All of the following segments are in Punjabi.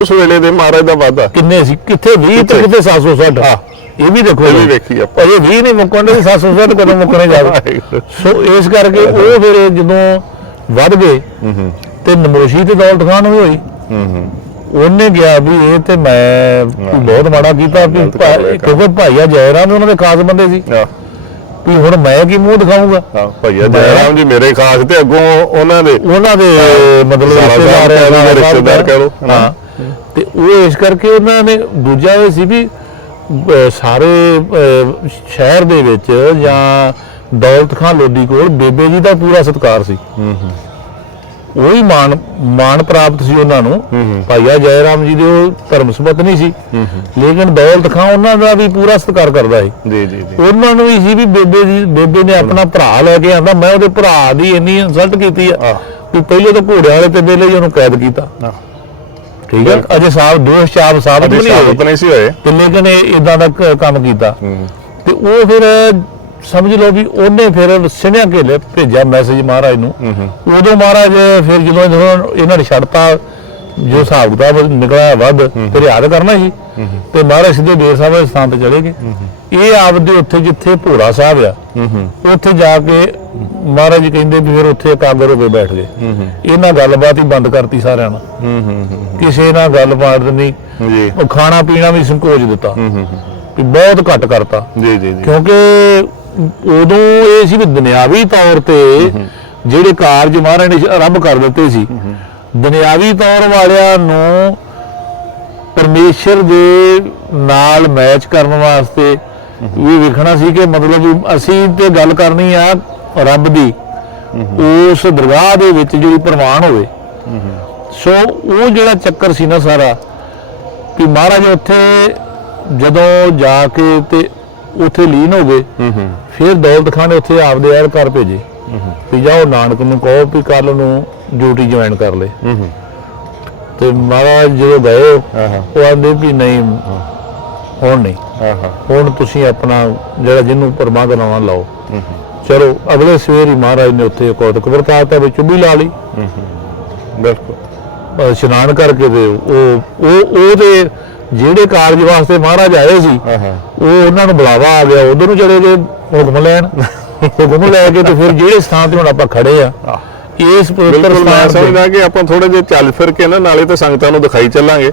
ਉਸ ਵੇਲੇ ਦੇ ਮਹਾਰਾਜ ਦਾ ਵਾਦਾ ਕਿੰਨੇ ਸੀ? ਕਿੱਥੇ? 20 ਤੇ ਕਿੱਥੇ? 760 ਹਾਂ। ਇਹ ਵੀ ਦੇਖੋ ਇਹ ਵੀ। ਵੇਖੀ ਆਪਾਂ। ਅਜੇ 20 ਨਹੀਂ ਮੁੱਕਣ ਦੇ 760 ਕਦੋਂ ਮੁੱਕਣੇ ਜਾਵੇ ਸੋ ਇਸ ਕਰਕੇ ਉਹ ਫਿਰ ਜਦੋਂ ਵੱਧ ਗਏ ਤੇ ਨਮੋਸ਼ੀ ਤੇ ਦੌਲਤ ਖਾਨ ਵੀ ਹੋਈ। ਉਹਨੇ ਗਿਆ ਵੀ ਇਹ ਤੇ ਮੈਂ ਬਹੁਤ ਮਾੜਾ ਕੀਤਾ ਭਾ- ਕਿਉਂਕਿ ਭਾਈਆ ਜੈ ਰਾਮ ਉਹਨਾਂ ਦੇ ਖਾਸ ਬੰਦੇ ਸੀ। ਹਾਂ। ਵੀ ਹੁਣ ਮੈਂ ਕੀ ਮੂੰਹ ਦਿਖਾਊਂਗਾ? ਹਾਂ ਭਈਆ ਜੈ ਰਾਮ ਜੀ ਮੇਰੇ ਖਾਸ ਤੇ ਅੱਗੋਂ ਉਹਨਾਂ ਦੇ ਉਹਨਾਂ ਦੇ ਮਤਲਬ ਰਿਸ਼ਤੇਦਾਰ ਰਿਸ਼ਤੇਦਾਰ ਕਹਿ ਲਓ। ਹਾਂ। ਤੇ ਉਹ ਇਸ ਕਰਕੇ ਉਹਨਾਂ ਨੇ ਦੂਜਾ ਇਹ ਸੀ ਵੀ ਸਾਰੇ ਸ਼ਹਿਰ ਦੇ ਵਿੱਚ ਜਾਂ ਦੌਲਤ ਖਾਨ ਲੋਧੀ ਕੋਲ ਬੇਬੇ ਜੀ ਦਾ ਪੂਰਾ ਸਤਿਕਾਰ ਸੀ। ਉਹੀ ਮਾਣ ਮਾਣ ਪ੍ਰਾਪਤ ਸੀ ਉਹਨਾਂ ਨੂੰ। ਭਾਈਆ ਜੈ ਰਾਮ ਜੀ ਦੇ ਉਹ ਧਰਮ ਨਹੀਂ ਸੀ। ਲੇਕਿਨ ਦੌਲਤ ਖਾਨ ਉਹਨਾਂ ਦਾ ਵੀ ਪੂਰਾ ਸਤਿਕਾਰ ਕਰਦਾ ਸੀ। ਜੀ ਜੀ ਜੀ। ਉਹਨਾਂ ਨੂੰ ਵੀ ਸੀ ਵੀ ਬੇਬੇ ਦੀ ਬੇਬੇ ਨੇ ਆਪਣਾ ਭਰਾ ਲੈ ਕੇ ਆਂਦਾ। ਮੈਂ ਉਹਦੇ ਭਰਾ ਦੀ ਇੰਨੀ ਇਨਸਲਟ ਕੀਤੀ ਆ। ਵੀ ਪਹਿਲੇ ਤਾਂ ਘੋੜੇ ਵਾਲੇ ਤੇ ਵੇਲੇ ਹੀ ਉਹਨੂੰ ਕੈਦ ਕੀਤਾ। ਹਾਂ। ਠੀਕ ਹੈ? ਅਜੇ ਸਾਫ਼ ਦੋਸ਼ ਚਾਪ ਸਾਬਤ ਨਹੀਂ ਹੋਏ ਨਹੀਂ ਸੀ ਹੋਏ। ਤੇ ਲੇਕਿਨ ਇਹ ਇਦਾਂ ਦਾ ਕ- ਕੰਮ ਕੀਤਾ। ਤੇ ਉਹ ਫਿਰ ਸਮਝ ਲਓ ਵੀ ਉਹਨੇ ਫਿਰ ਸਿਨਿਆ ਕੇ ਭੇਜਿਆ ਮੈਸੇਜ ਮਹਾਰਾਜ ਨੂੰ। ਉਦੋਂ ਮਹਾਰਾਜ ਫਿਰ ਜਦੋਂ ਇਹਨਾਂ- ਇਹਨਾਂ ਨੇ ਛੱਡਤਾ ਜੋ ਹਿਸਾਬ ਕਿਤਾਬ ਨਿਕਲਿਆ ਵੱਧ ਤੇ ਰਿਆਦ ਕਰਨਾ ਸੀ। ਤੇ ਮਹਾਰਾਜ ਸਿੱਧੇ ਬੇਰ ਸਾਹਿਬ ਦੇ ਸਥਾਨ ਤੇ ਚਲੇ ਗਏ। ਇਹ ਆਪਦੇ ਉੱਥੇ ਜਿੱਥੇ ਭੋਰਾ ਸਾਹਿਬ ਆ ਉੱਥੇ ਜਾ ਕੇ ਮਹਾਰਾਜ ਜੀ ਕਹਿੰਦੇ ਵੀ ਫਿਰ ਉੱਥੇ ਇਕਾਗਰ ਹੋ ਕੇ ਬੈਠ ਗਏ। ਇਹਨਾਂ ਗੱਲਬਾਤ ਹੀ ਬੰਦ ਕਰਤੀ ਸਾਰਿਆਂ ਨਾਲ। ਕਿਸੇ ਨਾਲ ਗੱਲਬਾਤ ਨਹੀਂ। ਜੀ। ਉਹ ਖਾਣਾ ਪੀਣਾ ਵੀ ਸੰਕੋਚ ਦਿੱਤਾ। ਵੀ ਬਹੁਤ ਘੱਟ ਕਰਤਾ। ਜੀ ਜੀ ਜੀ। ਕਿਉਂਕਿ ਉਦੋਂ ਇਹ ਸੀ ਵੀ ਦੁਨਿਆਵੀ ਤੌਰ ਤੇ ਜਿਹੜੇ ਕਾਰਜ ਮਹਾਰਾਜ ਨੇ ਆਰੰਭ ਕਰ ਦਿੱਤੇ ਸੀ ਦੁਨਿਆਵੀ ਤੌਰ ਵਾਲਿਆਂ ਨੂੰ ਪਰਮੇਸ਼ਰ ਦੇ ਨਾਲ ਮੈਚ ਕਰਨ ਵਾਸਤੇ ਵੀ ਵੇਖਣਾ ਸੀ ਕਿ ਮਤਲਬ ਅਸੀਂ ਤੇ ਗੱਲ ਕਰਨੀ ਆ ਰੱਬ ਦੀ, ਉਸ ਦਰਗਾਹ ਦੇ ਵਿੱਚ ਜਿਹੜੀ ਪ੍ਰਵਾਨ ਹੋਵੇ। ਸੋ ਉਹ ਜਿਹੜਾ ਚੱਕਰ ਸੀ ਨਾ ਸਾਰਾ ਕਿ ਮਹਾਰਾਜ ਉੱਥੇ ਜਦੋਂ ਜਾ ਕੇ ਤੇ ਉੱਥੇ ਲੀਨ ਹੋ ਗਏ, ਫਿਰ ਦੌਲਤ ਖਾਨ ਨੇ ਉੱਥੇ ਆਪਦੇ ਐਰ ਕਰ ਭੇਜੇ। ਵੀ ਜਾਓ ਨਾਨਕ ਨੂੰ ਕਹੋ ਵੀ ਕੱਲ ਨੂੰ ਡਿਊਟੀ ਜੁਆਇਨ ਕਰ ਲੈ। ਤੇ ਮਹਾਰਾਜ ਜਦੋਂ ਗਏ, ਉਹ ਆਂਦੇ ਵੀ ਨਹੀਂ ਹੁਣ ਨਹੀਂ। ਆਹਾ ਹੁਣ ਤੁਸੀਂ ਆਪਣਾ ਜਿਹੜਾ ਜਿਹਨੂੰ ਪਰਮਾਤਮਾ ਨਾਲ ਲਾਓ। ਚਲੋ ਅਗਲੇ ਸਵੇਰ ਹੀ ਮਹਾਰਾਜ ਨੇ ਉੱਥੇ ਕੋਟਕ ਵਰਤਾਤਾ ਵਿੱਚ ਵੀ ਲਾ ਲਈ। ਬਿਲਕੁਲ। ਇਸ਼ਨਾਨ ਕਰਕੇ ਤੇ ਉਹ ਉਹ ਉਹਦੇ ਜਿਹੜੇ ਕਾਰਜ ਵਾਸਤੇ ਮਹਾਰਾਜ ਆਏ ਸੀ ਉਹ ਉਹਨਾਂ ਨੂੰ ਬੁਲਾਵਾ ਆ ਗਿਆ। ਉਧਰ ਨੂੰ ਚਲੇ ਗਏ ਹੁਕਮ ਲੈਣ। ਹੁਕਮ ਲੈ ਕੇ ਤੇ ਫਿਰ ਜਿਹੜੇ ਸਥਾਨ ਤੇ ਹੁਣ ਆਪਾਂ ਖੜੇ ਆ ਇਸ ਪਵਿੱਤਰ ਸਥਾਨ ਸਮਝਦਾ ਕਿ ਆਪਾਂ ਥੋੜੇ ਜਿਹਾ ਚੱਲ ਫਿਰ ਕੇ ਨਾ ਨਾਲੇ ਤਾਂ ਸੰਗਤਾਂ ਨੂੰ ਦਿਖਾਈ ਚੱਲਾਂਗੇ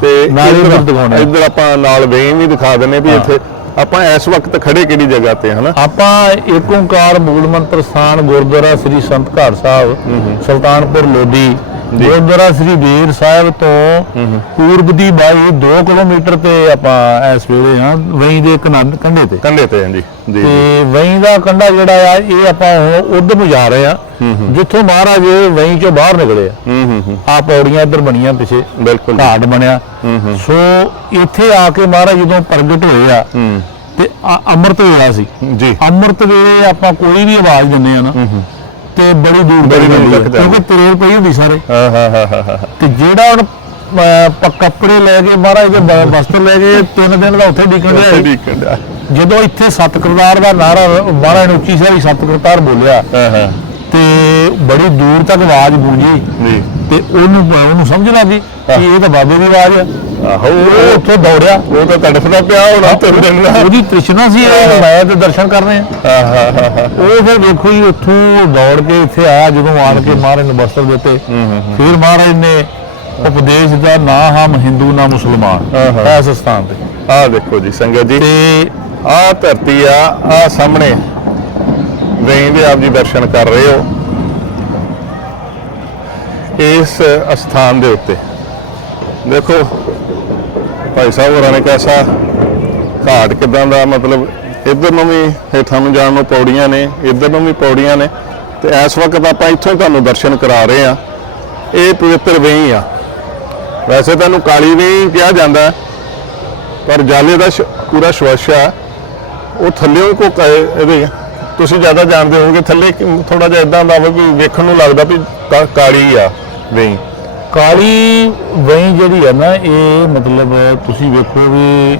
ਤੇ ਨਾਲੇ ਦਿਖਾਉਣੇ। ਇੱਧਰ ਆਪਾਂ ਨਾਲ ਵੇਈ ਵੀ ਦਿਖਾ ਦਿੰਨੇ ਵੀ। ਇੱਥੇ ਆਪਾਂ ਇਸ ਵਕਤ ਖੜੇ ਕਿਹੜੀ ਜਗ੍ਹਾ ਤੇ ਹਨਾ ਆਪਾਂ ਏਕ ਓੰਕਾਰ ਮੂਲ ਮੰਤਰ ਸਥਾਨ ਗੁਰਦੁਆਰਾ ਸ੍ਰੀ ਸੰਤ ਘਾਟ ਸਾਹਿਬ ਸੁਲਤਾਨਪੁਰ ਲੋਧੀ ਗੁਰਦੁਆਰਾ ਸ੍ਰੀ ਵੀਰ ਸਾਹਿਬ ਤੋਂ ਪੂਰਬ ਦੀ ਬਾਈ 2 ਕਿਲੋਮੀਟਰ ਤੇ ਆਪਾਂ ਇਸ ਵੇਲੇ ਆ ਵਹੀਂ ਦੇ ਕੰਢੇ ਤੇ। ਕੰਢੇ ਤੇ ਹਾਂਜੀ। ਜੀ ਤੇ ਵਹੀਂ ਦਾ ਕੰਢਾ ਜਿਹੜਾ ਆ ਇਹ ਆਪਾਂ ਉਧਰ ਨੂੰ ਜਾ ਰਹੇ ਆ। ਜਿੱਥੋਂ ਮਹਾਰਾਜ ਵਹੀਂ ਚੋਂ ਬਾਹਰ ਨਿਕਲੇ ਆ। ਹੂੰ ਹੂੰ ਹੂੰ। ਆ ਪੌੜੀਆਂ ਇੱਧਰ ਬਣੀਆਂ ਪਿੱਛੇ। ਬਿਲਕੁਲ। ਘਾਟ ਬਣਿਆ। ਸੋ ਇੱਥੇ ਆ ਕੇ ਮਹਾਰਾਜ ਜਦੋਂ ਪ੍ਰਗਟ ਹੋਏ ਆ ਹੂੰ। ਤੇ ਅੰਮ੍ਰਿਤ ਹੋਇਆ ਸੀ। ਜੀ। ਅੰਮ੍ਰਿਤ ਵੇਲੇ ਆਪਾਂ ਕੋਈ ਵੀ ਆਵਾਜ਼ ਦਿੰਦੇ ਆ ਨਾ ਤੇ ਬੜੀ ਦੂਰ ਬੜੀ ਦੂਰ ਤੱਕ ਜਾਂਦੀ। ਕਿਉਂਕਿ ਤਰੇਲ ਪਈ ਹੁੰਦੀ ਸਾਰੇ। ਹਾਂ ਹਾਂ ਹਾਂ ਹਾਂ ਹਾਂ ਤੇ ਜਿਹੜਾ ਹੁਣ ਅਹ, ਪ- ਕੱਪੜੇ ਲੈ ਕੇ ਮਹਾਰਾਜ ਦੇ ਬ- ਵਸਤਰ ਲੈ ਕੇ ਤਿੰਨ ਦਿਨ ਦਾ ਉੱਥੇ ਡਿੱਗਣ ਰਿਹਾ ਦੀ ਕੰਢਾ ਜਦੋਂ ਇੱਥੇ ਸਤ ਕਰਤਾਰ ਦਾ ਨਾਰਾ ਮਹਾਰਾਜ ਨੇ ਉੱਚੀ ਸਾਰੀ ਸਤ ਕਰਤਾਰ ਬੋਲਿਆ ਹਾਂ ਹਾਂ। ਤੇ ਬੜੀ ਦੂਰ ਤੱਕ ਆਵਾਜ਼ ਗੂੰਜੀ ਜੀ। ਤੇ ਉਹਨੂੰ ਉਹਨੂੰ ਸਮਝ ਲੱਗ ਕਿ ਇਹ ਤਾਂ ਬਾਬੇ ਦੀ ਆਵਾਜ਼ ਹੈ। ਆਹੋ ਉਹ ਉੱਥੋਂ ਦੌੜਿਆ ਉਹ ਤਾਂ ਤੜਫਦਾ ਪਿਆ ਹੋਣਾ ਤਿੰਨ ਦਿਨ ਦਾ ਉਹਦੀ ਤ੍ਰਿਸ਼ਨਾ ਸੀ ਇਹ ਮੈਂ ਤੇ ਦਰਸ਼ਨ ਕਰਨੇ ਆ। ਹਾਂ ਹਾਂ ਹਾਂ ਹਾਂ। ਉਹ ਫਿਰ ਦੇਖੋ ਜੀ ਉੱਥੋਂ ਦੌੜ ਕੇ ਇੱਥੇ ਆਇਆ ਜਦੋਂ ਆਣ ਕੇ ਮਹਾਰਾਜ ਨੂੰ ਵਸਤਰ ਦਿੱਤੇ। ਫਿਰ ਮਹਾਰਾਜ ਨੇ ਉਪਦੇਸ਼ ਦਿੱਤਾ ਨਾ ਹਮ ਹਿੰਦੂ ਨਾ ਮੁਸਲਮਾਨ। ਹਾਂ, ਹਾਂ। ਇਸ ਸਥਾਨ ਤੇ। ਆਹ ਦੇਖੋ ਜੀ ਸੰਗਤ ਜੀ। ਤੇ ਆਹ ਧਰਤੀ ਆ ਸਾਹਮਣੇ। ਵੇਈ ਦੇ ਆਪ ਜੀ ਦਰਸ਼ਨ ਕਰ ਰਹੇ ਹੋ। ਇਸ ਅਸਥਾਨ ਦੇ ਉੱਤੇ। ਦੇਖੋ ਭਾਈ ਸਾਹਿਬ ਹੋਰਾਂ ਨੇ ਕੈਸਾ ਘਾਟ ਕਿਦਾਂ ਦਾ, ਮਤਲਬ ਇੱਧਰ ਨੂੰ ਵੀ ਹੇਠਾਂ ਨੂੰ ਜਾਣ ਨੂੰ ਪੌੜੀਆਂ ਨੇ, ਇੱਧਰ ਨੂੰ ਵੀ ਪੌੜੀਆਂ ਨੇ ਤੇ ਇਸ ਵਕਤ ਆਪਾਂ ਇੱਥੋਂ ਹੀ ਤੁਹਾਨੂੰ ਦਰਸ਼ਨ ਕਰਾ ਰਹੇ ਆ ਇਹ ਪਵਿੱਤਰ ਵੇਈ ਆ। ਵੈਸੇ ਤੁਹਾਨੂੰ ਕਾਲੀ ਵੇਈ ਕਿਹਾ ਜਾਂਦਾ, ਪਰ ਜਾਲੇ ਦਾ ਸ਼- ਪੂਰਾ ਸ਼ਵਸ਼ ਆ। ਉਹ ਥੱਲੇ ਕੋ ਇਹਦੇ ਤੁਸੀਂ ਜ਼ਿਆਦਾ ਜਾਣਦੇ ਹੋਵੋਗੇ, ਥੱਲੇ ਥੋੜਾ ਜਿਹਾ ਇਦਾਂ ਦਾ ਵਾ ਵੀ ਵੇਖਣ ਨੂੰ ਲੱਗਦਾ ਵੀ ਕਾ- ਕਾਲੀ ਆ ਵੇਈ। ਕਾਲੀ ਵਹੀਂ ਜਿਹੜੀ ਹੈ ਨਾ ਇਹ ਮਤਲਬ ਤੁਸੀਂ ਵੇਖੋ ਵੀ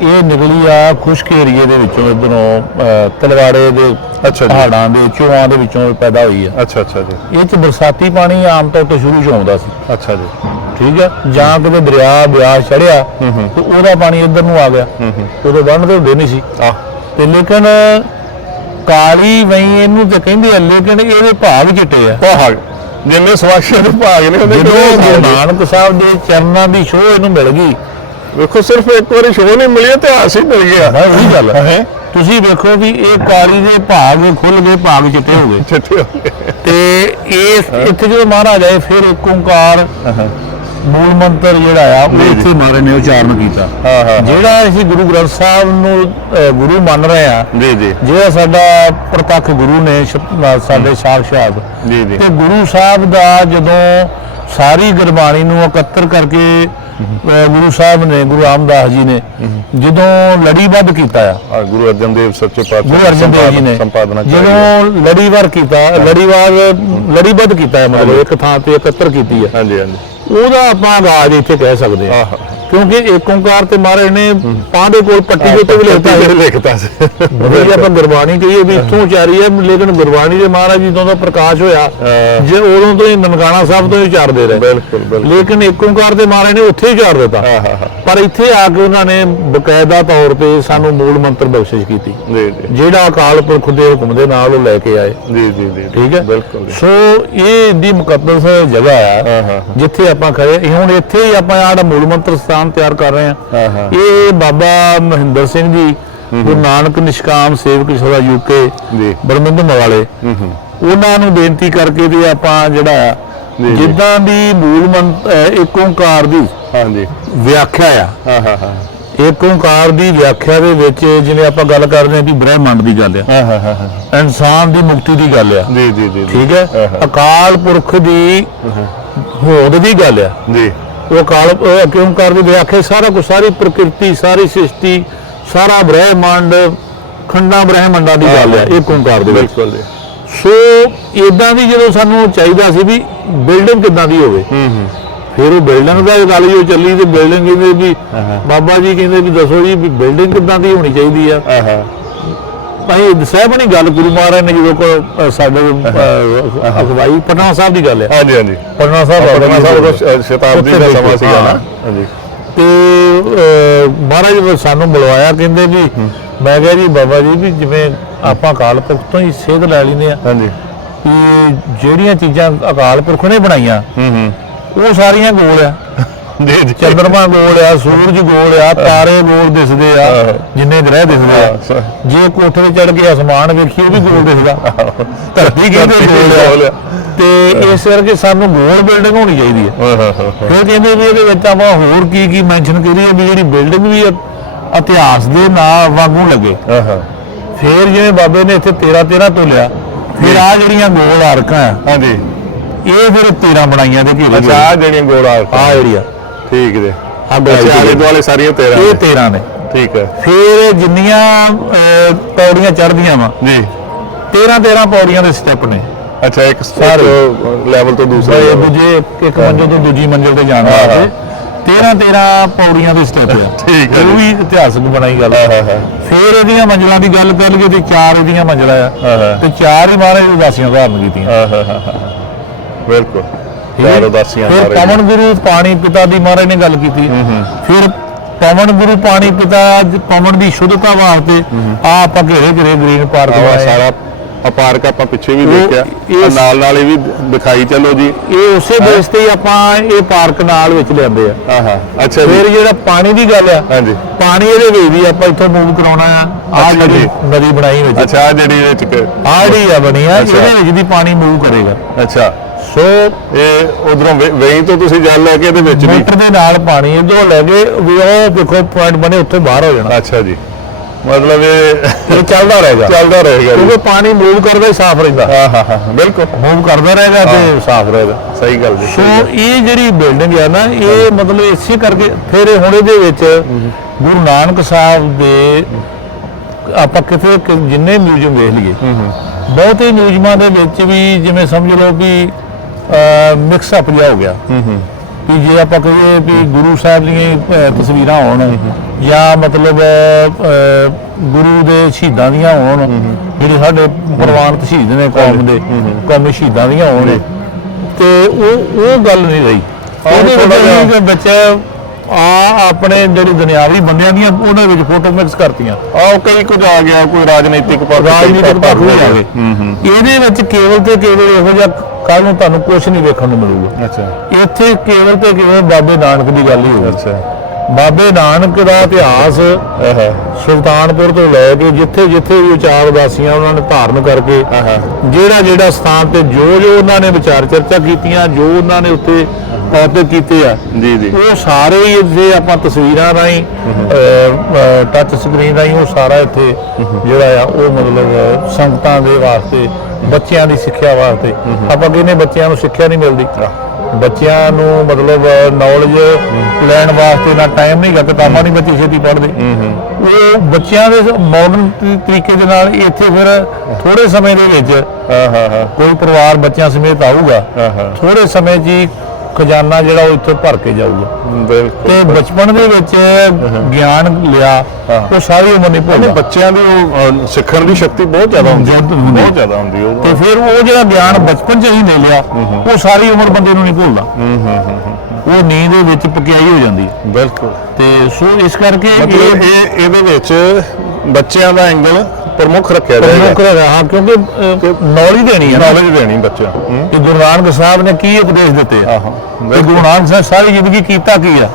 ਇਹ ਨਿਕਲੀ ਆ ਖੁਸ਼ਕ ਏਰੀਏ ਦੇ ਵਿੱਚੋਂ ਇਧਰੋਂ ਤਲਵਾੜੇ ਦੇ ਅੱਛਾ ਜੀ। ਪਹਾੜਾਂ ਦੇ ਚੋਆਂ ਦੇ ਵਿੱਚੋਂ ਪੈਦਾ ਹੋਈ ਆ। ਅੱਛਾ ਅੱਛਾ ਜੀ। ਇਹ ਚ ਬਰਸਾਤੀ ਪਾਣੀ ਆਮ ਤੌਰ ਤੇ ਸ਼ੁਰੂ ਚ ਆਉਂਦਾ ਸੀ। ਅੱਛਾ ਜੀ। ਠੀਕ ਹੈ ਜਾਂ ਕਿਤੇ ਦਰਿਆ ਬਿਆਸ ਚੜਿਆ ਤੇ ਉਹਦਾ ਪਾਣੀ ਇੱਧਰ ਨੂੰ ਆ ਗਿਆ। ਉਦੋਂ ਬੰਨ ਤੇ ਹੁੰਦੇ ਨਹੀਂ ਸੀ। ਆ ਤੇ ਲੇਕਿਨ ਕਾਲੀ ਵਈ ਇਹਨੂੰ ਤੇ ਕਹਿੰਦੇ ਆ ਲੇਕਿਨ ਇਹਦੇ ਭਾਗ ਚਿੱਟੇ ਆ। ਭਾਗ। ਜਿੰਨੇ ਸਵਾਸ਼ੀਆਂ ਦੇ ਭਾਗ ਨੇ ਉਹਦੇ ਜਦੋਂ ਕਿਹੜੇ ਗੁਰੂ? ਨਾਨਕ ਸਾਹਿਬ ਦੇ ਚਰਨਾਂ ਦੀ ਛੋਹ ਇਹਨੂੰ ਮਿਲ ਗਈ। ਵੇਖੋ ਸਿਰਫ ਇੱਕ ਵਾਰੀ ਸ਼ੋਅ ਨਹੀਂ ਮਿਲਿਆ ਤੇ ਹਾਸੀ ਮਿਲ ਗਿਆ। ਹਾਂ ਉਹੀ ਗੱਲ ਹੈ। ਹੈ। ਤੁਸੀਂ ਵੇਖੋ ਵੀ ਇਹ ਕਾਲੀ ਦੇ ਭਾਗ ਖੁੱਲ ਗਏ ਭਾਗ ਚਿੱਟੇ ਹੋ ਗਏ। ਚਿੱਟੇ ਹੋ ਗਏ। ਤੇ ਇਸ ਇੱਥੇ ਜਦੋਂ ਮਹਾਰਾਜ ਆਏ ਫਿਰ ਏਕ ਓੰਕਾਰ ਮੂਲ ਮੰਤਰ ਜਿਹੜਾ ਆ ਉਹ। ਇੱਥੇ ਮਹਾਰਾਜ ਨੇ ਉਚਾਰਨ ਕੀਤਾ। ਹਾਂ ਹਾਂ ਜਿਹੜਾ ਅਸੀਂ ਗੁਰੂ ਗ੍ਰੰਥ ਸਾਹਿਬ ਨੂੰ ਗੁਰੂ ਮੰਨ ਰਹੇ ਆ ਜੀ ਜੀ। ਜਿਹੜਾ ਸਾਡਾ ਪ੍ਰਤੱਖ ਗੁਰੂ ਨੇ ਸਾਡੇ ਸਾਖਸ਼ਾਤ ਜੀ ਜੀ। ਤੇ ਗੁਰੂ ਸਾਹਿਬ ਦਾ ਜਦੋਂ ਸਾਰੀ ਗੁਰਬਾਣੀ ਨੂੰ ਇਕੱਤਰ ਕਰਕੇ ਗੁਰੂ ਸਾਹਿਬ ਨੇ ਗੁਰੂ ਰਾਮਦਾਸ ਜੀ ਨੇ ਜਦੋਂ ਲੜੀਬੱਧ ਕੀਤਾ ਆ ਆ ਗੁਰੂ ਅਰਜਨ ਦੇਵ ਸੱਚੇ ਪਾਤਸ਼ਾਹ ਗੁਰੂ ਅਰਜਨ ਦੇਵ ਜੀ ਨੇ ਸੰਪਾਦਨਾ ਜਦੋਂ ਲੜੀਵਾਰ ਕੀਤਾ ਲੜੀਵਾਰ ਲੜੀਬੱਧ ਕੀਤਾ ਹੈ ਮਤਲਬ ਇੱਕ ਥਾਂ ਤੇ ਇਕੱਤਰ ਕੀਤੀ ਹੈ। ਹਾਂਜੀ ਹਾਂਜੀ। ਉਹਦਾ ਆਪਾਂ ਆਗਾਜ਼ ਇੱਥੇ ਕਹਿ ਸਕਦੇ ਹਾਂ। ਕਿਉਂਕਿ ਏਕ ਓੰਕਾਰ ਤੇ ਮਹਾਰਾਜ ਨੇ ਪਾਂ ਦੇ ਕੋਲ ਪੱਟੀ ਦੇ ਉੱਤੇ ਵੀ ਲਿਖਤਾ ਹੈ ਲਿਖਤਾ ਸੀ। ਜੇ ਆਪਾਂ ਗੁਰਬਾਣੀ ਕਹੀਏ ਵੀ ਇੱਥੋਂ ਉਚਾਰੀ ਹੈ ਲੇਕਿਨ ਗੁਰਬਾਣੀ ਦੇ ਮਹਾਰਾਜ ਜੀ ਤੋਂ ਦਾ ਪ੍ਰਕਾਸ਼ ਹੋਇਆ। ਜੇ ਉਦੋਂ ਤੋਂ ਹੀ ਨਨਕਾਣਾ ਸਾਹਿਬ ਤੋਂ ਹੀ ਉਚਾਰਦੇ ਰਹੇ। ਬਿਲਕੁਲ ਬਿਲਕੁਲ। ਲੇਕਿਨ ਏਕ ਓੰਕਾਰ ਦੇ ਮਹਾਰਾਜ ਨੇ ਉੱਥੇ ਹੀ ਉਚਾਰ ਦਿੱਤਾ। ਪਰ ਇੱਥੇ ਆ ਕੇ ਉਹਨਾਂ ਨੇ ਬਕਾਇਦਾ ਤੌਰ ਤੇ ਸਾਨੂੰ ਮੂਲ ਮੰਤਰ ਬਖਸ਼ਿਸ਼ ਕੀਤੀ। ਜੀ ਜੀ। ਜਿਹੜਾ ਅਕਾਲ ਪੁਰਖ ਦੇ ਹੁਕਮ ਦੇ ਨਾਲ ਉਹ ਲੈ ਕੇ ਆਏ। ਜੀ ਜੀ ਜੀ। ਠੀਕ ਹੈ? ਬਿਲਕੁਲ। ਸੋ ਇਹ ਦੀ ਮੁਕੱਦਸ ਜਗ੍ਹਾ ਆ ਹਾਂ ਜਿੱਥੇ ਆਪਾਂ ਖੜੇ ਹੁਣ ਇੱਥੇ ਹੀ ਆਪਾਂ ਆੜਾ ਮੂਲ ਮੰਤਰ ਸਥਾਨ ਤਿਆਰ ਕਰ ਰਹੇ ਹਾਂ। ਇਹ ਬਾਬਾ ਮਹਿੰਦਰ ਸਿੰਘ ਜੀ ਗੁਰੂ ਨਾਨਕ ਨਿਸ਼ਕਾਮ ਸੇਵਕ ਸਭਾ ਯੂਕੇ ਜੀ। ਬਰਮਿੰਦ ਮਵਾਲੇ। ਹੂੰ ਹੂੰ। ਉਹਨਾਂ ਨੂੰ ਬੇਨਤੀ ਕਰਕੇ ਤੇ ਆਪਾਂ ਜਿਹੜਾ ਆ। ਜਿੱਦਾਂ ਦੀ ਮੂਲ ਓੰਕਾਰ ਦੀ ਹਾਂਜੀ। ਵਿਆਖਿਆ ਆ। ਹਾਂ ਹਾਂ ਹਾਂ। ਏਕ ਓੰਕਾਰ ਦੀ ਵਿਆਖਿਆ ਦੇ ਵਿੱਚ ਜਿਵੇਂ ਆਪਾਂ ਗੱਲ ਕਰਦੇ ਹਾਂ ਕਿ ਬ੍ਰਹਿਮੰਡ ਦੀ ਗੱਲ ਆ। ਹਾਂ ਹਾਂ ਹਾਂ ਹਾਂ। ਇਨਸਾਨ ਦੀ ਮੁਕਤੀ ਦੀ ਗੱਲ ਆ। ਜੀ ਜੀ ਜੀ ਜੀ। ਠੀਕ ਹੈ। ਅਕਾਲ ਪੁਰਖ ਦੀ ਹੋਂਦ ਦੀ ਗੱਲ ਆ। ਜੀ। ਉਹ ਅਕਾਲ ਉਹ ਏਕ ਓੰਕਾਰ ਦੀ ਵਿਆਖਿਆ ਸਾਰਾ ਕੁਝ ਸਾਰੀ ਪ੍ਰਕਿਰਤੀ ਸਾਰੀ ਸ੍ਰਿਸ਼ਟੀ ਸਾਰਾ ਬ੍ਰਹਿਮੰਡ ਖੰਡਾਂ ਬ੍ਰਹਿਮੰਡਾਂ ਦੀ ਗੱਲ ਆ ਏਕ ਓੰਕਾਰ ਦੇ ਵਿੱਚ ਸੋ ਇਦਾਂ ਦੀ ਜਦੋਂ ਸਾਨੂੰ ਚਾਹੀਦਾ ਸੀ ਵੀ ਬਿਲਡਿੰਗ ਕਿੱਦਾਂ ਦੀ ਹੋਵੇ ਹੂੰ ਹੂੰ। ਫਿਰ ਉਹ ਬਿਲਡਿੰਗ ਦਾ ਗੱਲ ਜੋ ਚੱਲੀ ਤੇ ਬਿਲਡਿੰਗ ਕਹਿੰਦੇ ਵੀ ਹਾਂ। ਬਾਬਾ ਜੀ ਕਹਿੰਦੇ ਵੀ ਦੱਸੋ ਜੀ ਵੀ ਬਿਲਡਿੰਗ ਕਿੱਦਾਂ ਦੀ ਹੋਣੀ ਚਾਹੀਦੀ ਆ। ਹਾਂ ਹਾਂ। ਭਾਈ ਸਹਿਬਣੀ ਗੱਲ ਗੁਰੂ ਮਹਾਰਾਜ ਨੇ ਜਦੋਂ ਕੋ ਸਾਡੇ ਅਗਵਾਈ ਪਟਨਾ ਸਾਹਿਬ ਦੀ ਗੱਲ ਹੈ। ਹਾਂਜੀ ਹਾਂਜੀ। ਪਟਨਾ ਸਾਹਿਬ ਪਟਨਾ ਸਾਹਿਬ ਸ਼ਤਾਬਦੀ ਦਾ ਸਮਾਂ ਸੀਗਾ ਨਾ। ਹਾਂਜੀ। ਤੇ ਮਹਾਰਾਜ ਨੇ ਸਾਨੂੰ ਬੁਲਵਾਇਆ ਕਹਿੰਦੇ ਵੀ ਮੈਂ ਕਿਹਾ ਜੀ ਬਾਬਾ ਜੀ ਵੀ ਜਿਵੇਂ ਆਪਾਂ ਅਕਾਲ ਪੁਰਖ ਤੋਂ ਹੀ ਸੇਧ ਲੈ ਲੈਂਦੇ ਆ ਹਾਂਜੀ। ਕਿ ਜਿਹੜੀਆਂ ਚੀਜ਼ਾਂ ਅਕਾਲ ਪੁਰਖ ਨੇ ਬਣਾਈਆਂ ਹੂੰ ਹੂੰ। ਉਹ ਸਾਰੀਆਂ ਗੋਲ ਆ। ਜੀ ਜੀ ਚੰਦਰਮਾ ਗੋਲ ਆ ਸੂਰਜ ਗੋਲ ਆ ਤਾਰੇ ਗੋਲ ਦਿਸਦੇ ਆ। ਜਿੰਨੇ ਗ੍ਰਹਿ ਦਿਸਦੇ ਆ। ਜੇ ਕੋਠੇ ਤੇ ਚੜ ਕੇ ਅਸਮਾਨ ਵੇਖੀਏ ਉਹ ਵੀ ਗੋਲ ਦਿਸਦਾ। ਧਰਤੀ ਕਹਿੰਦੇ ਗੋਲ ਆ? ਆ। ਤੇ ਇਸ ਕਰਕੇ ਸਾਨੂੰ ਗੋਲ ਬਿਲਡਿੰਗ ਹੋਣੀ ਚਾਹੀਦੀ ਹੈ। ਫਿਰ ਕਹਿੰਦੇ ਵੀ ਇਹਦੇ ਵਿੱਚ ਆਪਾਂ ਹੋਰ ਕੀ ਕੀ ਮੈਂਸ਼ਨ ਕਰੀਏ ਵੀ ਜਿਹੜੀ ਬਿਲਡਿੰਗ ਵੀ ਇਤਿਹਾਸ ਦੇ ਨਾਂ ਵਾਂਗੂ ਲੱਗੇ। ਫਿਰ ਜਿਵੇਂ ਬਾਬੇ ਨੇ ਇੱਥੇ 13 13 ਤੋਲਿਆ ਫਿਰ ਆ ਜਿਹੜੀਆਂ ਗੋਲ ਆਰਕਾਂ ਆ ਹਾਂਜੀ ਇਹ ਫਿਰ 13 ਬਣਾਈਆਂ ਦੇ ਘੇਰੇ ਅੱਛਾ ਆਹ ਜਿਹੜੀਆਂ ਗੋਲਾ ਆ ਏਰੀਆ ਠੀਕ ਜੀ ਆ ਅੱਛਾ ਆਲੇ ਦੁਆਲੇ ਸਾਰੀਆਂ 13 ਇਹ ਨੇ। 13 ਨੇ ਠੀਕ ਹੈ ਫਿਰ ਜਿੰਨੀਆਂ ਪੌੜੀਆਂ ਚੜ੍ਹਦੀਆਂ ਵਾ ਜੀ 13 13 ਪੌੜੀਆਂ ਦੇ ਸਟੈਪ ਨੇ ਅੱਛਾ ਇੱਕ। ਲੈਵਲ ਤੋਂ ਦੂਸਰਾ। ਦੂਜੇ ਇੱਕ- ਮੰਜ਼ਿਲ ਤੋਂ ਦੂਜੀ ਮੰਜ਼ਿਲ ਤੇ ਜਾਣ ਹਾਂ, ਵਾਸਤੇ 13 13 ਪੌੜੀਆਂ ਦੇ ਸਟੈਪ ਆ ਠੀਕ ਹੈ ਉਹ। ਵੀ ਇਤਿਹਾਸਕ ਬਣਾਈ ਗੱਲ ਹਾਂ ਹਾਂ ਹਾਂ ਫਿਰ ਇਹਦੀਆਂ ਮੰਜ਼ਿਲਾਂ ਦੀ ਗੱਲ ਕਰ ਲਈਏ ਤੇ ਚਾਰ ਇਹਦੀਆਂ ਮੰਜ਼ਿਲਾਂ ਆ। ਤੇ ਚਾਰ ਹੀ ਮਹਾਰਾਜ ਉਦਾਸੀਆਂ ਧਾਰਨ ਕੀਤੀਆਂ ਹਾਂ ਹਾਂ ਹਾਂ ਹਾਂ। ਬਿਲਕੁਲ? ਚਾਰ ਉਦਾਸੀਆਂ ਫਿਰ ਪਵਨ ਗੁਰੂ ਪਾਣੀ ਪਿਤਾ ਦੀ ਮਹਾਰਾਜ ਨੇ ਗੱਲ ਕੀਤੀ। ਫਿਰ ਪਵਨ ਗੁਰੂ ਪਾਣੀ ਪਿਤਾ ਪਵਨ ਦੀ ਸ਼ੁੱਧਤਾ ਵਾਸਤੇ ਆ ਆਪਾਂ ਘੇਰੇ ਘੇਰੇ ਗ੍ਰੀਨ ਪਾਰਕ ਆਹ ਸਾਰਾ ਆ ਪਾਰਕ ਆਪਾਂ ਪਿੱਛੇ ਵੀ ਉਹ ਦੇਖਿਆ। ਇਸ- ਆਹ ਨਾਲ ਨਾਲ ਇਹ ਵੀ ਦਿਖਾਈ ਚੱਲੋ ਜੀ। ਇਹ ਉਸੇ ਬੇਸ ਤੇ ਹੀ ਆਪਾਂ ਇਹ ਪਾਰਕ ਨਾਲ ਵਿੱਚ ਲਿਆਂਦੇ ਆ। ਹਾਂ ਹਾਂ ਅੱਛਾ ਫਿਰ ਜਿਹੜਾ ਪਾਣੀ ਦੀ ਗੱਲ ਆ ਹਾਂਜੀ। ਪਾਣੀ ਇਹਦੇ ਵਿੱਚ ਵੀ ਆਪਾਂ ਇੱਥੋਂ ਮੂਵ ਕਰਾਉਣਾ ਆ। ਆ ਅੱਛਾ ਜਿਹੜੀ ਜੀ। ਨਦੀ ਬਣਾਈ ਵਿੱਚ ਅੱਛਾ ਆਹ ਜਿਹੜੀ ਇਹਦੇ ਚ ਕ- ਆ ਜਿਹੜੀ ਆ ਬਣੀ ਆ ਅੱਛਾ। ਇਹਦੇ ਵਿੱਚ ਵੀ ਪਾਣੀ ਮੂਵ ਕਰੇਗਾ। ਅੱਛਾ। ਸੋ ਇਹ ਉਧਰੋਂ ਵੇਈ ਤੋਂ ਤੁਸੀਂ ਜਲ ਲੈ ਕੇ ਇਹਦੇ ਵਿੱਚ ਵੀ ਮੋਟਰ ਦੇ ਨਾਲ ਪਾਣੀ ਇਧਰੋਂ ਲੈ ਕੇ ਵੀ ਉਹ ਦੇਖੋ ਪੁਆਇੰਟ ਬਣੇ ਉੱਥੇ ਬਾਹਰ ਹੋ ਜਾਣਾ। ਅੱਛਾ ਜੀ। ਮਤਲਬ ਇਹ ਇਹ ਚੱਲਦਾ ਰਹੇਗਾ। ਚੱਲਦਾ ਰਹੇਗਾ ਜੀ। ਕਿਉਂਕਿ ਪਾਣੀ ਮੂਵ ਕਰਦਾ ਹੀ ਸਾਫ਼ ਰਹਿੰਦਾ। ਹਾਂ ਹਾਂ ਹਾਂ ਬਿਲਕੁਲ। ਮੂਵ ਕਰਦਾ ਰਹੇਗਾ ਤੇ ਸਾਫ਼ ਰਹੇਗਾ। ਸਹੀ ਗੱਲ ਜੀ। ਸੋ ਇਹ ਜਿਹੜੀ ਬਿਲਡਿੰਗ ਹੈ ਨਾ ਇਹ ਮਤਲਬ ਇਸੇ ਕਰਕੇ ਫਿਰ ਇਹ ਹੁਣ ਇਹਦੇ ਵਿੱਚ ਗੁਰੂ ਨਾਨਕ ਸਾਹਿਬ ਦੇ ਆਪਾਂ ਕਿਤੇ ਕਿ- ਜਿੰਨੇ ਮਿਊਜ਼ੀਅਮ ਵੇਖ ਲਈਏ। ਬਹੁਤੇ ਮਿਊਜ਼ੀਅਮਾਂ ਦੇ ਵਿੱਚ ਵੀ ਜਿਵੇਂ ਸਮਝ ਲਓ ਵੀ ਮਿਕਸ ਅਪ ਜਿਹਾ ਹੋ ਗਿਆ। ਵੀ ਜੇ ਆਪਾਂ ਕਹੀਏ ਵੀ ਗੁਰੂ ਸਾਹਿਬ ਦੀਆਂ ਹੀ, ਤਸਵੀਰਾਂ ਹੋਣ ਜਾਂ ਮਤਲਬ ਗੁਰੂ ਦੇ ਸ਼ਹੀਦਾਂ ਦੀਆਂ ਹੋਣ ਜਿਹੜੇ ਸਾਡੇ ਪ੍ਰਵਾਨਿਤ ਸ਼ਹੀਦ ਨੇ ਕੌਮ ਦੇ ਕੌਮੀ ਸ਼ਹੀਦਾਂ ਦੀਆਂ ਹੋਣ। ਤੇ ਉਹ ਉਹ ਗੱਲ ਨਹੀਂ ਰਹੀ। ਉਹਦੇ ਵਿੱਚ ਵਿੱਚ ਆ ਆਪਣੇ ਜਿਹੜੇ ਦੁਨਿਆਵੀ ਬੰਦਿਆਂ ਦੀਆਂ ਉਹਨਾਂ ਵਿੱਚ ਫੋਟੋ ਮਿਕਸ ਕਰਤੀਆਂ। ਆਹ ਕਈ ਕੁਝ ਆ ਗਿਆ ਕੋਈ ਰਾਜਨੀਤਿਕ ਪੱਖ ਰਾਜਨੀਤਿਕ ਪੱਖ ਵੀ ਆ ਗਏ। ਹੂੰ ਹੂੰ। ਇਹਦੇ ਵਿੱਚ ਕੇਵਲ ਤੇ ਕੇਵਲ ਇਹੋ ਜਿਹਾ ਕੱਲ ਨੂੰ ਤੁਹਾਨੂੰ ਕੁਝ ਨਹੀਂ ਵੇਖਣ ਨੂੰ ਮਿਲੂਗਾ। ਅੱਛਾ। ਇੱਥੇ ਕੇਵਲ ਤੇ ਕੇਵਲ ਬਾਬੇ ਨਾਨਕ ਦੀ ਗੱਲ ਹੀ ਅੱਛਾ। ਬਾਬੇ ਨਾਨਕ ਦਾ ਇਤਿਹਾਸ ਸੁਲਤਾਨਪੁਰ ਤੋਂ ਲੈ ਕੇ ਜਿੱਥੇ ਜਿੱਥੇ ਵੀ ਵਿਚਾਰ ਉਦਾਸੀਆਂ ਉਹਨਾਂ ਨੇ ਧਾਰਨ ਕਰਕੇ ਜਿਹੜਾ ਜਿਹੜਾ ਸਥਾਨ ਤੇ ਜੋ ਜੋ ਉਹਨਾਂ ਨੇ ਵਿਚਾਰ ਚਰਚਾ ਕੀਤੀਆਂ ਜੋ ਉਹਨਾਂ ਨੇ ਉੱਤੇ ਤੌਰ ਕੀਤੇ ਆ। ਜੀ ਜੀ। ਉਹ ਸਾਰੇ ਹੀ ਇੱਥੇ ਆਪਾਂ ਤਸਵੀਰਾਂ ਰਾਹੀਂ ਟੱਚ ਸਕਰੀਨ ਰਾਹੀਂ ਉਹ ਸਾਰਾ ਇੱਥੇ ਜਿਹੜਾ ਆ ਉਹ ਮਤਲਬ ਸੰਗਤਾਂ ਦੇ ਵਾਸਤੇ ਬੱਚਿਆਂ ਦੀ ਸਿੱਖਿਆ ਵਾਸਤੇ। ਆਪਾਂ ਕਹਿੰਦੇ ਬੱਚਿਆਂ ਨੂੰ ਸਿੱਖਿਆ ਨਹੀਂ ਮਿਲਦੀ? ਬੱਚਿਆਂ ਨੂੰ ਮਤਲਬ ਨੌਲੇਜ ਲੈਣ ਵਾਸਤੇ ਨਾ ਟਾਈਮ ਨਹੀਂਗਾ ਕਿਤਾਬਾਂ ਨਹੀਂ ਬੱਚੇ ਛੇਤੀ ਪੜ੍ਹਦੇ। ਉਹ ਬੱਚਿਆਂ ਦੇ ਮਾਡਰਨ ਤਰੀਕੇ ਦੇ ਨਾਲ ਇੱਥੇ ਫਿਰ ਥੋੜੇ ਸਮੇਂ ਦੇ ਵਿੱਚ ਹਾ ਕੋਈ ਪਰਿਵਾਰ ਬੱਚਿਆਂ ਸਮੇਤ ਆਊਗਾ ਥੋੜੇ ਸਮੇਂ 'ਚ ਖਜ਼ਾਨਾ ਜਿਹੜਾ ਉਹ ਇੱਥੇ ਭਰ ਕੇ ਜਾਊਗਾ। ਬਿਲਕੁਲ। ਤੇ ਬਚਪਨ ਦੇ ਵਿੱਚ ਗਿਆਨ ਲਿਆ ਉਹ ਸਾਰੀ ਉਮਰ ਨਹੀਂ ਭੁੱਲਦਾ। ਬੱਚਿਆਂ ਦੀ ਉਹ, ਸਿੱਖਣ ਦੀ ਸ਼ਕਤੀ ਬਹੁਤ ਜ਼ਿਆਦਾ ਹੁੰਦੀ ਹੁੰਦੀ। ਬਹੁਤ ਜ਼ਿਆਦਾ ਹੁੰਦੀ ਉਹ। ਤੇ ਫਿਰ ਉਹ ਜਿਹੜਾ ਗਿਆਨ ਬਚਪਨ 'ਚ ਹੀ ਲੈ ਲਿਆ ਉਹ ਸਾਰੀ ਉਮਰ ਬੰਦੇ ਨੂੰ ਨਹੀਂ ਭੁੱਲਦਾ। ਉਹ ਨੀਂਦ ਦੇ ਵਿੱਚ ਪਕਿਆਈ ਹੋ ਜਾਂਦੀ ਹੈ। ਬਿਲਕੁਲ। ਤੇ ਸੋ ਇਸ ਕਰਕੇ ਇਹ ਇਹਦੇ ਵਿੱਚ ਬੱਚਿਆਂ ਦਾ ਐਂਗਲ ਪ੍ਰਮੁੱਖ ਰੱਖਿਆ ਪ੍ਰਮੁੱਖ ਜਾਏਗਾ ਹਾਂ ਕਿਉਂਕਿ ਨੌਲੇਜ ਦੇਣੀ ਹੈ ਨੌਲੇਜ ਦੇਣੀ ਬੱਚਿਆਂ ਨੂੰ ਕਿ ਗੁਰੂ ਨਾਨਕ ਸਾਹਿਬ ਨੇ ਕੀ ਉਪਦੇਸ਼ ਦਿੱਤੇ ਆ। ਆਹੋ ਗੁਰੂ ਨਾਨਕ ਸਾਹਿਬ ਸਾਰੀ ਜ਼ਿੰਦਗੀ ਕੀਤਾ ਕੀ ਆ?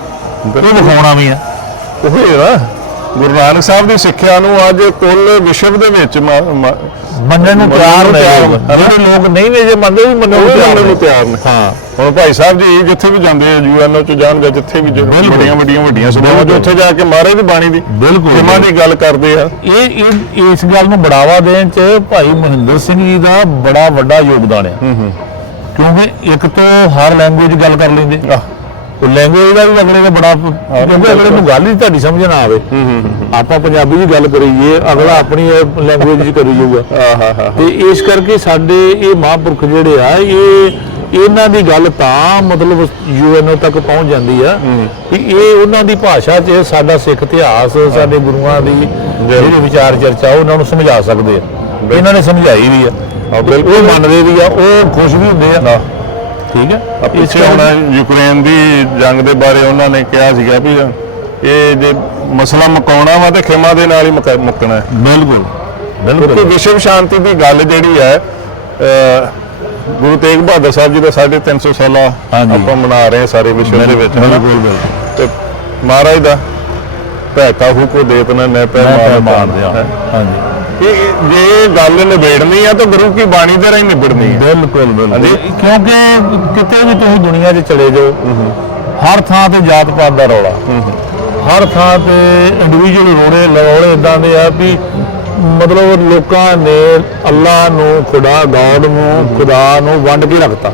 ਉਹ ਵਿਖਾਉਣਾ ਵੀ ਆ? ਉਹ ਹੀ ਨਾ ਗੁਰੂ ਨਾਨਕ ਸਾਹਿਬ ਦੀ ਸਿੱਖਿਆ ਨੂੰ ਅੱਜ ਕੁੱਲ ਵਿਸ਼ਵ ਦੇ ਵਿੱਚ ਮੰਨਣ ਨੂੰ ਤਿਆਰ ਨੂੰ। ਜਿਹੜੇ ਲੋਕ ਨਹੀਂ ਨੇ ਜੇ ਮੰਨਦੇ ਵੀ ਮੰਨਣ ਨੂੰ ਵੀ ਤਿਆਰ ਨੂੰ। ਹਾਂ। ਹੁਣ ਭਾਈ ਸਾਹਿਬ ਜੀ ਜਿੱਥੇ ਵੀ ਜਾਂਦੇ ਆ ਯੂਐਨਓ ਚ ਜਾਣਗੇ ਜਿੱਥੇ ਵੀ ਬਿਲਕੁਲ। ਵੱਡੀਆਂ ਵੱਡੀਆਂ ਵੱਡੀਆਂ ਸਭਾਵਾਂ 'ਚ ਉੱਥੇ ਜਾ ਕੇ ਮਹਾਰਾਜ ਦੀ ਬਾਣੀ ਦੀ ਬਿਲਕੁਲ। ਜਿਮਾਂ ਦੀ ਗੱਲ ਕਰਦੇ ਆ। ਇਹ ਇਸ ਗੱਲ ਨੂੰ ਬੜਾਵਾ ਦੇਣ ਚ ਭਾਈ ਮਹਿੰਦਰ ਸਿੰਘ ਜੀ ਦਾ ਬੜਾ ਵੱਡਾ ਯੋਗਦਾਨ ਹੈ ਕਿਉਂਕਿ ਇੱਕ ਤਾਂ ਹਰ ਲੈਂਗੁਏਜ ਗੱਲ ਕਰ ਲੈਂਦੇ। ਉਹ ਲੈਂਗੁਏਜ ਦਾ ਵੀ ਅਗਲੇ ਦਾ ਬੜਾ ਕਿਉਂਕਿ ਅਗਲੇ ਨੂੰ ਗੱਲ ਹੀ ਤੁਹਾਡੀ ਸਮਝ ਨਾ ਆਵੇ। ਆਪਾਂ ਪੰਜਾਬੀ ਦੀ ਗੱਲ ਕਰੀਏ ਅਗਲਾ ਆਪਣੀ ਲੈਂਗੁਏਜ 'ਚ ਕਰੀ ਜਾਊਗਾ। ਆਹ ਹਾ ਹਾ ਤੇ ਇਸ ਕਰਕੇ ਸਾਡੇ ਇਹ ਮਹਾਂਪੁਰਖ ਜਿਹੜੇ ਆ ਇਹ ਇਹਨਾਂ ਦੀ ਗੱਲ ਤਾਂ ਮਤਲਬ ਯੂਐਨਓ ਤੱਕ ਪਹੁੰਚ ਜਾਂਦੀ ਆ। ਕਿ ਇਹ ਉਹਨਾਂ ਦੀ ਭਾਸ਼ਾ 'ਚ ਸਾਡਾ ਸਿੱਖ ਇਤਿਹਾਸ ਸਾਡੇ ਗੁਰੂਆਂ ਦੀ ਜਿਹੜੇ ਵਿਚਾਰ ਚਰਚਾ ਉਹ ਉਹਨਾਂ ਨੂੰ ਸਮਝਾ ਸਕਦੇ ਆ। ਇਹਨਾਂ ਨੇ ਸਮਝਾਈ ਵੀ ਆ। ਉਹ ਮੰਨਦੇ ਵੀ ਆ ਉਹ ਖੁਸ਼ ਵੀ ਹੁੰਦੇ ਆ। ਠੀਕ ਹੈ ਪਿੱਛੇ ਹੁਣ ਯੂਕਰੇਨ ਦੀ ਜੰਗ ਦੇ ਬਾਰੇ ਉਹਨਾਂ ਨੇ ਕਿਹਾ ਸੀਗਾ ਵੀ ਇਹ ਜੇ ਮਸਲਾ ਮੁਕਾਉਣਾ ਵਾ ਤੇ ਖਿਮਾ ਦੇ ਨਾਲ ਹੀ ਮੁਕਾ- ਮੁੱਕਣਾ ਹੈ ਬਿਲਕੁਲ ਬਿਲਕੁਲ ਵਿਸ਼ਵ ਸ਼ਾਂਤੀ ਦੀ ਗੱਲ ਜਿਹੜੀ ਹੈ ਗੁਰੂ ਤੇਗ ਬਹਾਦਰ ਸਾਹਿਬ ਜੀ ਦਾ 350 ਸਾਲਾ। ਆਪਾਂ ਮਨਾ ਰਹੇ ਹਾਂ ਸਾਰੇ ਵਿਸ਼ਵ ਦੇ ਵਿੱਚ? ਬਿਲਕੁਲ ਬਿਲਕੁਲ ਤੇ ਮਹਾਰਾਜ ਦਾ ਭੈ ਕਾਹੂ ਕੋ ਦੇਤ ਨਾ ਨੈ ਪੈ ਮਾਰ ਮਾਰਦੇ ਆ ਹੈ। ਹਾਂਜੀ ਜੇ ਗੱਲ ਨਿਬੇੜਨੀ ਆ ਤਾਂ ਗੁਰੂ ਕੀ ਬਾਣੀ ਦੇ ਰਾਹੀਂ ਨਿਬੜਨੀ ਹੈ ਬਿਲਕੁਲ ਬਿਲਕੁਲ। ਹਾਂਜੀ। ਕਿਉਂਕਿ ਕਿਤੇ ਵੀ ਤੁਸੀਂ ਦੁਨੀਆ 'ਚ ਚਲੇ ਜਾਓ ਹਰ ਥਾਂ ਤੇ ਜਾਤ ਪਾਤ ਦਾ ਰੌਲਾ। ਹਰ ਥਾਂ ਤੇ ਇੰਡੀਵਿਜੂਅਲ ਰੋੜੇ ਲੜੋਲੇ ਇਦਾਂ ਦੇ ਆ ਵੀ ਮਤਲਬ ਲੋਕਾਂ ਨੇ ਅੱਲਾ ਨੂੰ ਖੁਦਾ ਗੋਡ ਨੂੰ ਖੁਦਾ ਨੂੰ ਵੰਡ ਕੇ ਰੱਖਤਾ।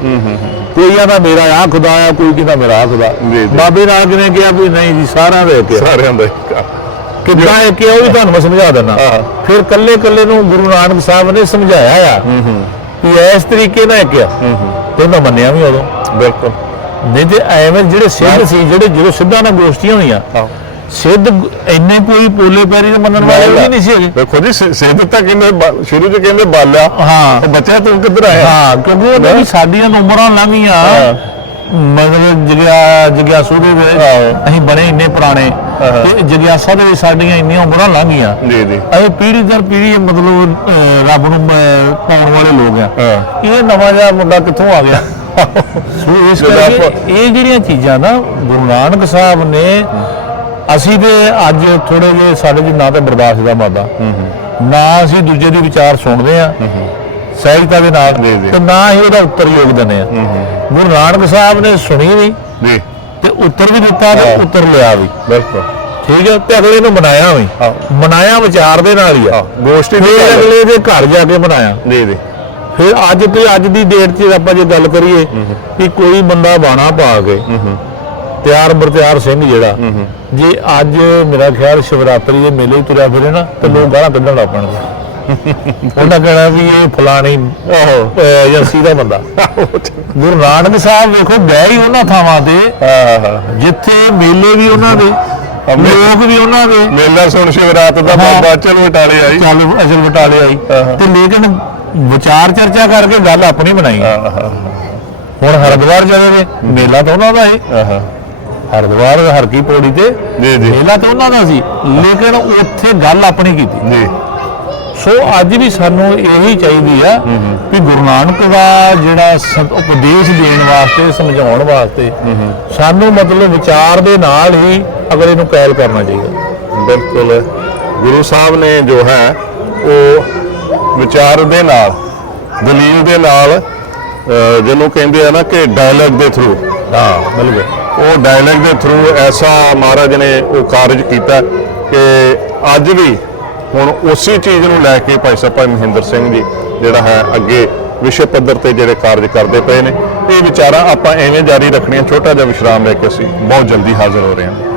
ਕੋਈ ਕਹਿੰਦਾ ਮੇਰਾ ਆ ਖੁਦਾ ਆ ਕੋਈ ਕਹਿੰਦਾ ਮੇਰਾ ਆ ਖੁਦਾ। ਜੀ, ਜੀ। ਬਾਬੇ ਨਾਨਕ ਨੇ ਕਿਹਾ ਵੀ ਨਹੀਂ ਜੀ ਸਾਰਿਆਂ ਦਾ ਇੱਕ ਆ। ਸਾਰਿਆਂ ਦਾ ਇੱਕ ਆ। ਕਿੱਦਾਂ ਇਹ ਕਿ ਉਹ ਵੀ ਤੁਹਾਨੂੰ ਮੈਂ ਸਮਝਾ ਦਿੰਦਾ। ਫਿਰ ਕੱਲੇ ਕੱਲੇ ਨੂੰ ਗੁਰੂ ਨਾਨਕ ਸਾਹਿਬ ਨੇ ਸਮਝਾਇਆ ਆ ਕਿ ਇਸ ਤਰੀਕੇ ਨਾਲ ਆ ਤੇ ਮੈਂ ਮੰਨਿਆ ਵੀ ਉਦੋਂ। ਬਿਲਕੁਲ। ਨਹੀਂ ਤੇ ਐਵੇਂ ਜਿਹੜੇ ਸਿੱਧ ਸੀ ਜਿਹੜੇ ਜਦੋਂ ਸਿੱਧਾਂ ਨਾਲ ਗੋਸ਼ਟੀਆਂ ਹੋਈਆਂ। ਸਿੱਧ ਇੰਨੇ ਕੋਈ ਪੋਲੇ ਪੈਰੀ ਦੇ ਮੰਨਣ ਵਾਲੇ ਵੀ ਨਹੀਂ ਸੀ ਹੈਗੇ। ਦੇਖੋ ਜੀ ਸਿੱਧ ਤਾਂ ਕਹਿੰਦੇ ਸ਼ੁਰੂ ਚ ਕਹਿੰਦੇ ਬਾਲਿਆ ਹਾਂ। ਉਹ ਬੱਚਾ ਤੂੰ ਕਿੱਧਰ ਆਇਆ? ਹਾਂ ਕਿਉਂਕਿ ਉਹਦੇ ਵੀ ਸਾਡੀਆਂ ਤਾਂ ਉਮਰਾਂ ਲੰਘੀਆਂ ਹਾਂ। ਮਤਲਬ ਜਗਿਆ ਜਗਿਆਸੂ ਦੇ ਵਿੱਚ। ਅਸੀਂ ਬਣੇ ਇੰਨੇ ਪੁਰਾਣੇ ਹਾਂ। ਤੇ ਜਗਿਆਸਾ ਦੇ ਵਿੱਚ ਸਾਡੀਆਂ ਇੰਨੀਆਂ ਉਮਰਾਂ ਲੰਘੀਆਂ। ਜੀ ਜੀ। ਇਹ ਪੀੜ੍ਹੀ ਦਰ ਪੀੜ੍ਹੀ ਮਤਲਬ ਅਹ, ਰੱਬ ਨੂੰ ਅਹ, ਪਾਉਣ ਵਾਲੇ ਲੋਕ ਆ। ਹਾਂ। ਇਹ ਨਵਾਂ ਜਿਹਾ ਮੁੰਡਾ ਕਿੱਥੋਂ ਆ ਗਿਆ? ਸੋ ਇਸ ਜਦੋਂ ਕਰਕੇ ਆਪਾਂ- ਇਹ ਜਿਹੜੀਆਂ ਚੀਜ਼ਾਂ ਨਾ ਗੁਰੂ ਨਾਨਕ ਸਾਹਿਬ ਨੇ ਅਸੀਂ ਤੇ ਅੱਜ ਥੋੜੇ ਜਿਹੇ ਸਾਡੇ ਜੀ ਨਾ ਤੇ ਬਰਦਾਸ਼ਤ ਦਾ ਮਾਦਾ। ਨਾ ਅਸੀਂ ਦੂਜੇ ਦੇ ਵਿਚਾਰ ਸੁਣਦੇ ਆ ਸਹਿਜਤਾ ਦੇ ਨਾਲ ਜੀ, ਜੀ। ਤੇ ਨਾ ਹੀ ਉਹਦਾ ਉੱਤਰ ਯੋਗ ਦਿੰਦੇ ਆ ਗੁਰੂ ਨਾਨਕ ਸਾਹਿਬ ਨੇ ਸੁਣੀ ਵੀ ਜੀ। ਤੇ ਉੱਤਰ ਵੀ ਦਿੱਤਾ ਤੇ ਹਾਂ। ਉੱਤਰ ਲਿਆ ਵੀ। ਬਿਲਕੁਲ। ਠੀਕ ਹੈ ਤੇ ਅਗਲੇ ਨੂੰ ਮਨਾਇਆ ਵੀ। ਹਾਂ। ਮਨਾਇਆ ਵਿਚਾਰ ਦੇ ਨਾਲ ਹੀ ਆ। ਗੋਸ਼ਟੀ ਦੀ ਫਿਰ ਗੱਲ। ਅਗਲੇ ਦੇ ਘਰ ਜਾ ਕੇ ਮਨਾਇਆ। ਜੀ ਜੀ ਫਿਰ ਅੱਜ ਤੇ ਅੱਜ ਦੀ ਡੇਟ 'ਚ ਆਪਾਂ ਜੇ ਗੱਲ ਕਰੀਏ ਕਿ ਕੋਈ ਬੰਦਾ ਬਾਣਾ ਪਾ ਕੇ ਤਿਆਰ ਬਰਤਿਆਰ ਸਿੰਘ ਜਿਹੜਾ ਜੇ ਅੱਜ ਮੇਰਾ ਖਿਆਲ ਸ਼ਿਵਰਾਤਰੀ ਦੇ ਮੇਲੇ 'ਚ ਤੁਰਿਆ ਫਿਰੇ ਨਾ ਤੇ ਲੋਕ ਗਾਲਾਂ ਕੱਢਣ ਲੱਗ ਪੈਣਗੇ। ਉਹਨਾਂ ਕਹਿਣਾ ਵੀ ਇਹ ਫਲਾਣੀ ਆਹੋ। ਏਜੰਸੀ ਦਾ ਬੰਦਾ। ਗੁਰੂ ਨਾਨਕ ਸਾਹਿਬ ਵੇਖੋ ਗਏ ਹੀ ਉਹਨਾਂ ਥਾਵਾਂ ਤੇ। ਜਿੱਥੇ ਮੇਲੇ ਵੀ ਉਹਨਾਂ ਦੇ ਲੋਕ ਵੀ ਉਹਨਾਂ ਦੇ। ਮੇਲਾ ਸੁਣ ਸ਼ਿਵਰਾਤ ਦਾ। ਬਾਬਾ ਚਲ ਵਿਟਾਲੇ ਆਈ। ਚੱਲ ਅਸਲ ਬਟਾਲੇ ਆਈ। ਤੇ ਲੇਕਿਨ ਵਿਚਾਰ ਚਰਚਾ ਕਰਕੇ ਗੱਲ ਆਪਣੀ ਬਣਾਈ। ਹੁਣ ਹਰਿਦੁਆਰ ਜਾਵੇ ਨੇ ਮੇਲਾ ਤਾਂ ਉਹਨਾਂ ਦਾ ਹੈ ਹਾਂ ਹਰਿਦੁਆਰ ਹਰ ਕੀ ਪੌੜੀ ਤੇ ਮੇਲਾ ਤਾਂ ਉਹਨਾਂ ਦਾ ਸੀ। ਲੇਕਿਨ ਉੱਥੇ ਗੱਲ ਆਪਣੀ ਕੀਤੀ। ਜੀ। ਸੋ ਅੱਜ ਵੀ ਸਾਨੂੰ ਇਹੀ ਚਾਹੀਦੀ ਆ ਕਿ ਗੁਰੂ ਨਾਨਕ ਦਾ ਜਿਹੜਾ ਉਪਦੇਸ਼ ਦੇਣ ਵਾਸਤੇ ਸਮਝਾਉਣ ਵਾਸਤੇ ਸਾਨੂੰ ਮਤਲਬ ਵਿਚਾਰ ਦੇ ਨਾਲ ਹੀ ਅਗਲੇ ਨੂੰ ਕਾਇਲ ਕਰਨਾ ਚਾਹੀਦਾ। ਬਿਲਕੁਲ। ਗੁਰੂ ਸਾਹਿਬ ਨੇ ਜੋ ਹੈ ਉਹ ਵਿਚਾਰ ਦੇ ਨਾਲ ਦਲੀਲ ਦੇ ਨਾਲ ਜਿਹਨੂੰ ਕਹਿੰਦੇ ਆ ਨਾ ਕਿ ਡਾਇਲੌਗ ਦੇ ਥਰੂ ਹਾਂ ਬਿਲਕੁਲ। ਉਹ ਡਾਇਲੌਗ ਦੇ ਥਰੂ ਐਸਾ ਮਹਾਰਾਜ ਨੇ ਉਹ ਕਾਰਜ ਕੀਤਾ ਕਿ ਅੱਜ ਵੀ ਹੁਣ ਉਸੇ ਚੀਜ਼ ਨੂੰ ਲੈ ਕੇ ਭਾਈ ਸਾਹਿਬ, ਭਾਈ ਮਹਿੰਦਰ ਸਿੰਘ ਜੀ, ਜਿਹੜਾ ਹੈ ਅੱਗੇ ਵਿਸ਼ੇ ਪੱਧਰ ਤੇ ਜਿਹੜੇ ਕਾਰਜ ਕਰਦੇ ਪਏ ਨੇ, ਇਹ ਵਿਚਾਰਾਂ ਆਪਾਂ ਐਵੇਂ ਜਾਰੀ ਰੱਖਣੀਆਂ, ਛੋਟਾ ਜਿਹਾ ਵਿਸ਼ਰਾਮ ਲੈ ਕੇ ਅਸੀਂ ਬਹੁਤ ਜਲਦੀ ਹਾਜ਼ਰ ਹੋ ਰਹੇ ਹਾਂ।